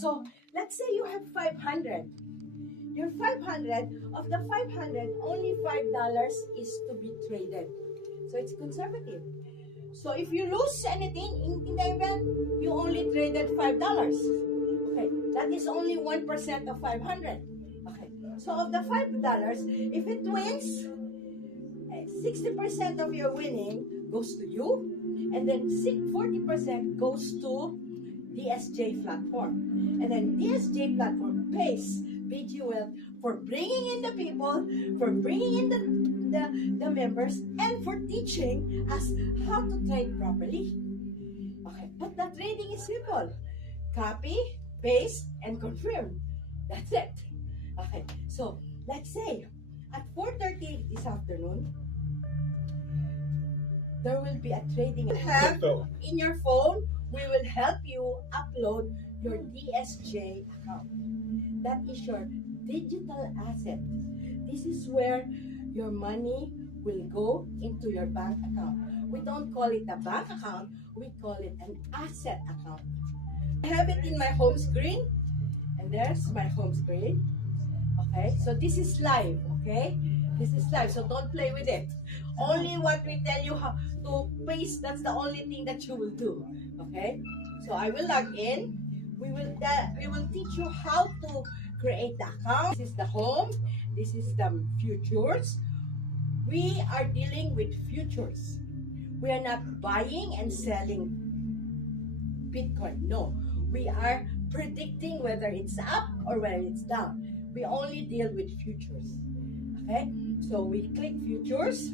So let's say you have 500. Your 500, of the 500, only $5 is to be traded. So it's conservative. So if you lose anything in the event, you only traded $5. Okay, that is only 1% of 500. Okay, so of the $5, if it wins, 60% of your winning goes to you, and then 40% goes to DSJ platform. And then DSJ platform pays BGWealth for bringing in the people, for bringing in the members, and for teaching us how to trade properly. Okay, but the trading is simple. Copy, paste, and confirm. That's it. Okay, so let's say at 4:30 this afternoon, there will be a trading have in your phone. We will help you upload your DSJ account. That is your digital asset. This is where your money will go into your bank account. We don't call it a bank account, we call it an asset account. I have it in my home screen, and there's my home screen. Okay, so this is live, okay? This is live, so don't play with it. Only what we tell you how to paste, that's the only thing that you will do. Okay? So I will log in. We will teach you how to create the account. This is the home. This is the futures. We are dealing with futures. We are not buying and selling Bitcoin. No. We are predicting whether it's up or whether it's down. We only deal with futures. Okay? So we click futures,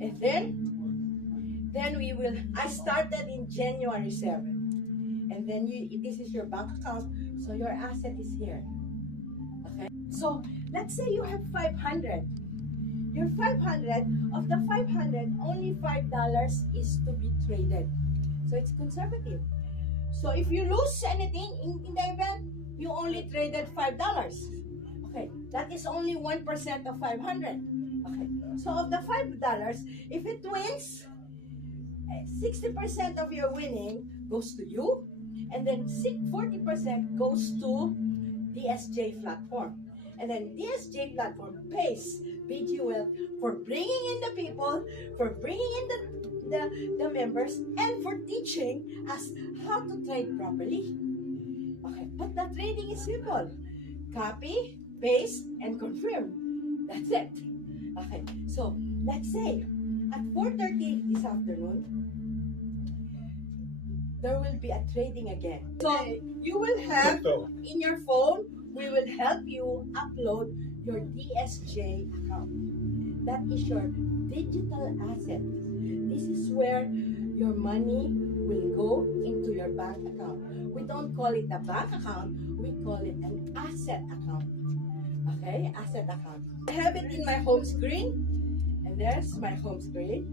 and then we will, I started in January 7. And then this is your bank account, so your asset is here. Okay? So let's say you have 500. Your 500, of the 500, only $5 is to be traded. So it's conservative. So if you lose anything in the event, you only traded $5. Okay, that is only 1% of 500. Okay, so of the $5, if it wins, 60% of your winning goes to you, and then 40% goes to DSJ platform. And then DSJ platform pays BGWealth for bringing in the people, for bringing in the members, and for teaching us how to trade properly. Okay, but the trading is simple. Copy, paste, and confirm. That's it. Okay, so let's say at 4:30 this afternoon, there will be a trading again. So you will have in your phone, we will help you upload your DSJ account. That is your digital asset. This is where your money will go into your bank account. We don't call it a bank account, we call it an asset account. Okay, asset account. I have it in my home screen, and there's my home screen.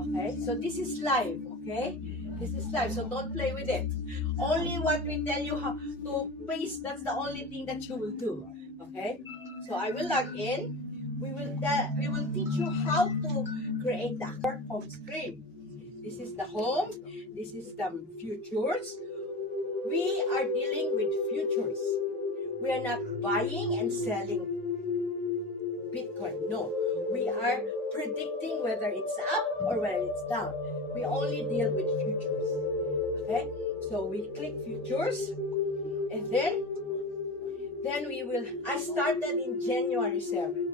Okay, so this is live, okay? This is live, so don't play with it. Only what we tell you how to paste, that's the only thing that you will do. Okay? So I will log in. We will teach you how to create the home screen. This is the home. This is the futures. We are dealing with futures. We are not buying and selling Bitcoin. No. We are predicting whether it's up or whether it's down. We only deal with futures. Okay? So we click futures, and then we will, I started in January 7.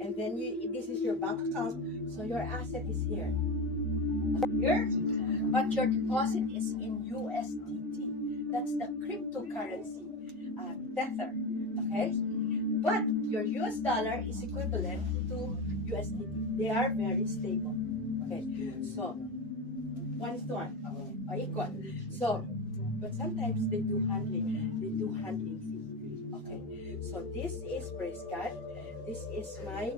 And then this is your bank account, so your asset is here. Here, but your deposit is in USDT. That's the cryptocurrency, Tether. Okay? But your US dollar is equivalent to USDT. They are very stable. Okay, so 1:1, or equal. So, but sometimes they do handling fee. Okay, so this is praise God. This is my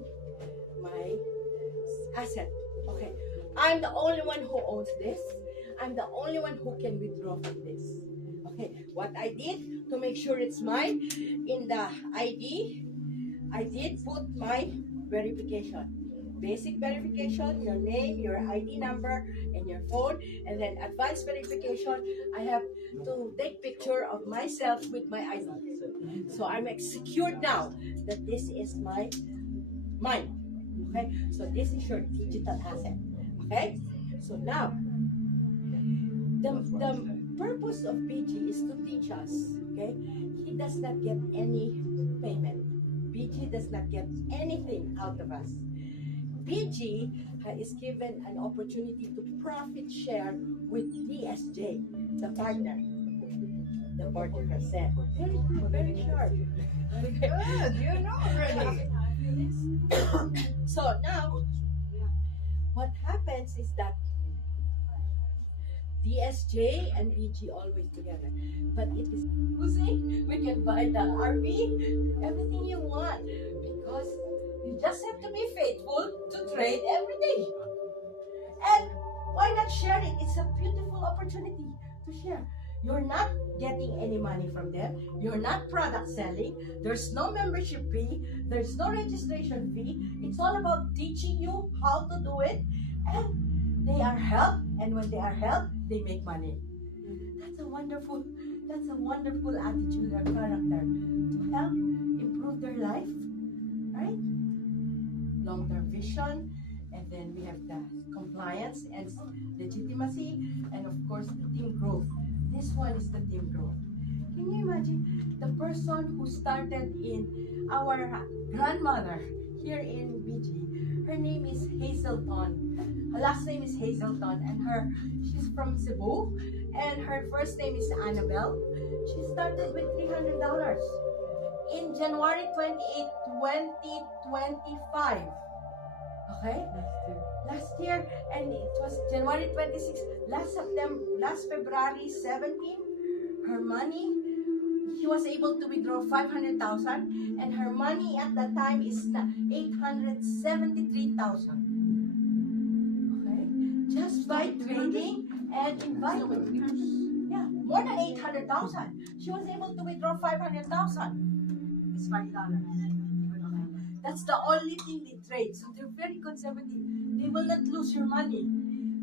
asset. Okay, I'm the only one who owns this. I'm the only one who can withdraw from this. Okay, what I did to make sure it's mine, in the ID, I did put my verification. basic verification, your name, your ID number, and your phone. And then advanced verification, I have to take picture of myself with my ID. So I'm secured now that this is mine. Okay, so this is your digital asset. Okay, so now the purpose of BG is to teach us. Okay, he does not get any payment. BG does not get anything out of us. BG is given an opportunity to profit share with DSJ, the partner. The 40%. Very sharp. Good, you know already. So now, what happens is that DSJ and BG always together. But it is using, we can buy the RV, everything you want. Because you just have to be faithful to trade every day. And why not share it? It's a beautiful opportunity to share. You're not getting any money from them. You're not product selling. There's no membership fee. There's no registration fee. It's all about teaching you how to do it. And they are helped. And when they are helped, they make money. That's a wonderful attitude or character to help improve their life. Right? Long-term vision. And then we have the compliance and legitimacy. And of course, the team growth. This one is the team growth. Can you imagine the person who started in our grandmother here in BG? Her name is Hazelton. Her last name is Hazelton, and she's from Cebu, and her first name is Annabelle. She started with $300 in January 28, 2025. Okay? Last year, and it was January 26, last February 17, her money, she was able to withdraw 500,000, and her money at that time is 873,000. Okay? Just by trading and inviting. Yeah, more than 800,000. She was able to withdraw 500,000. It's $5. That's the only thing they trade. So they're very conservative. They will not lose your money.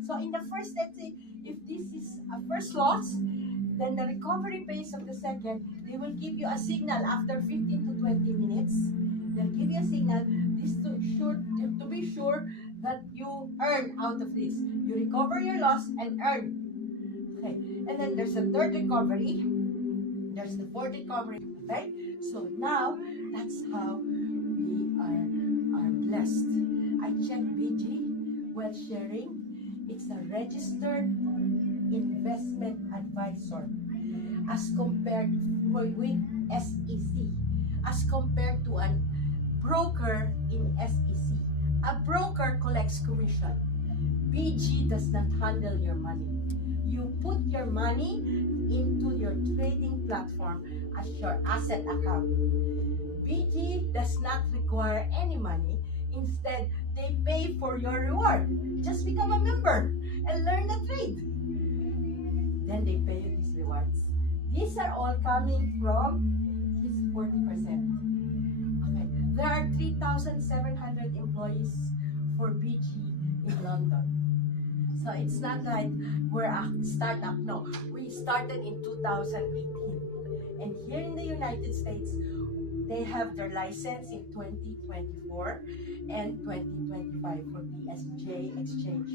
So in the first, let's say, if this is a first loss, then the recovery phase of the second, they will give you a signal after 15 to 20 minutes. They'll give you a signal to be sure that you earn out of this. You recover your loss and earn. Okay. And then there's a third recovery. There's the fourth recovery. Okay. So now that's how we are blessed. I checked BG while sharing. It's a registered investment advisor as compared with SEC, as compared to a broker in SEC. A broker collects commission. BG does not handle your money. You put your money into your trading platform as your asset account. BG does not require any money. Instead, they pay for your reward. Just become a member and learn the trade. Then they pay you these rewards. These are all coming from his 40%. Okay. There are 3,700 employees for BG in London. So it's not like we're a startup. No, we started in 2018. And here in the United States, they have their license in 2024 and 2025 for DSJ Exchange.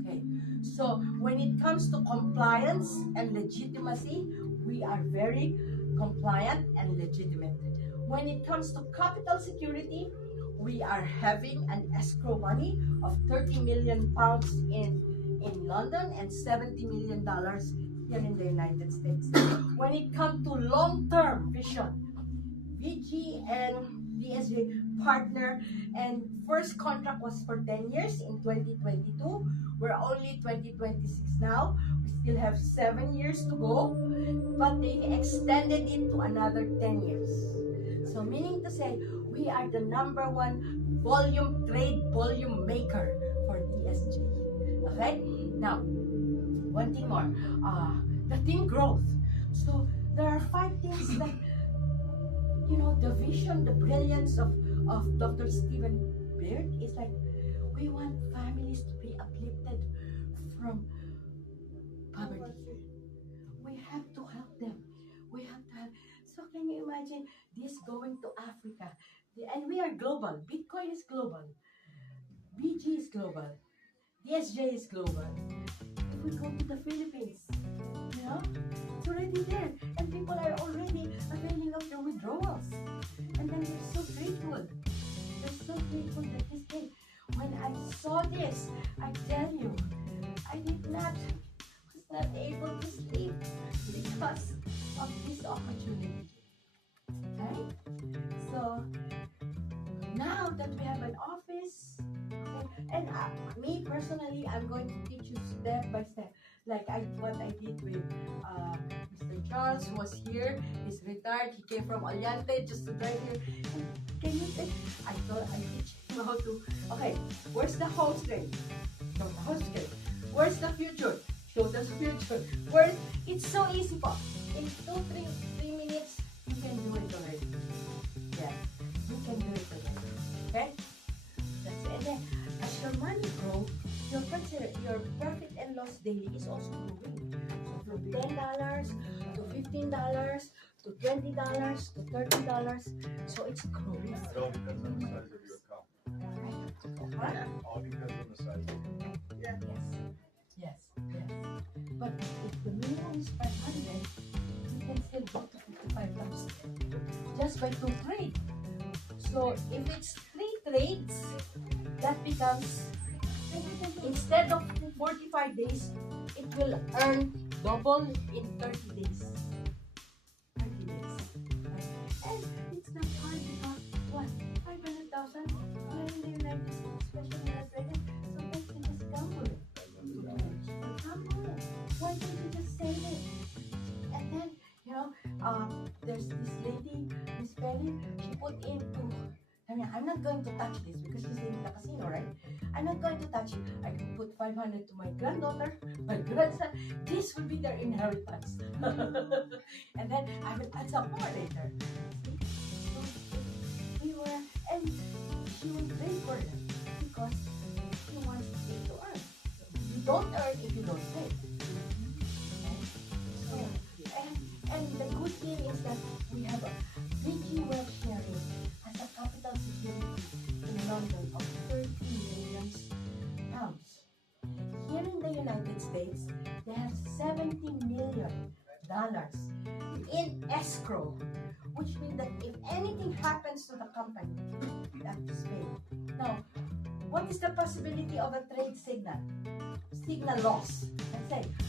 Okay, so when it comes to compliance and legitimacy, we are very compliant and legitimate. When it comes to capital security, we are having an escrow money of 30 million pounds in London and $70 million here in the United States. When it comes to long-term vision, BG and DSJ partner, and first contract was for 10 years in 2022. We're only 2026 now. We still have 7 years to go, but they extended it to another 10 years. So meaning to say, we are the #1 volume maker for DSJ. Okay? Now, one thing more. The team growth. So there are 5 things that, the vision, the brilliance of Dr. Stephen weird? It's like we want families to be uplifted from poverty. We have to help them. We have to help. So can you imagine this going to Africa? And we are global. Bitcoin is global. BG is global. DSJ is global. If we go to the Philippines, you know, it's already there. And people are already availing of their withdrawals. And then we're so grateful. We're so grateful that this day, when I saw this, I tell you, I was not able to sleep because of this opportunity. Okay? So, now that we have an office, okay, and me personally, I'm going to teach you step by step, like what I did with Mr. Charles, who was here. He's retired. He came from Aliante just to drive here. And can you think? I teach him how to. Okay, where's the home screen? Show the home screen. Where's the future? Show the future. It's so easy, po. In 2-3 minutes, you can do it already. Yeah, you can do it already. Okay? That's it. And then, as your money grows, your profit and loss daily is also growing. So from $10 to $15 to $20 to $30, so it's growing. It all depends on the size of your account. Huh? All depends on the size of your account. Yes. But if the minimum is 500, you can still go to 55,000 just by 2 trades. So if it's 3 trades, that becomes, instead of 45 days, it will earn double in 30 days. 30 days. And it's not hard because what? 500,000? Here in the United States, especially in Las Vegas, sometimes you just gamble it. Why don't you just save it? And then, you know, there's this lady, Miss Pelly, she put into, I mean, I'm not going to touch this because she's in the casino, right? I'm not going to touch it. I can put 500 to my granddaughter, my grandson. This will be their inheritance. And then I will add some more later. So and she will pay for it because she wants it to earn. You don't earn if you don't pay. And the good thing is that we have a BG Wealth Sharing as a capital security in London of 30 million pounds. Here in the United States, they have $70 million in escrow, which means that if anything happens to the company, that is paid. Now, what is the possibility of a trade signal? Signal loss. Let's say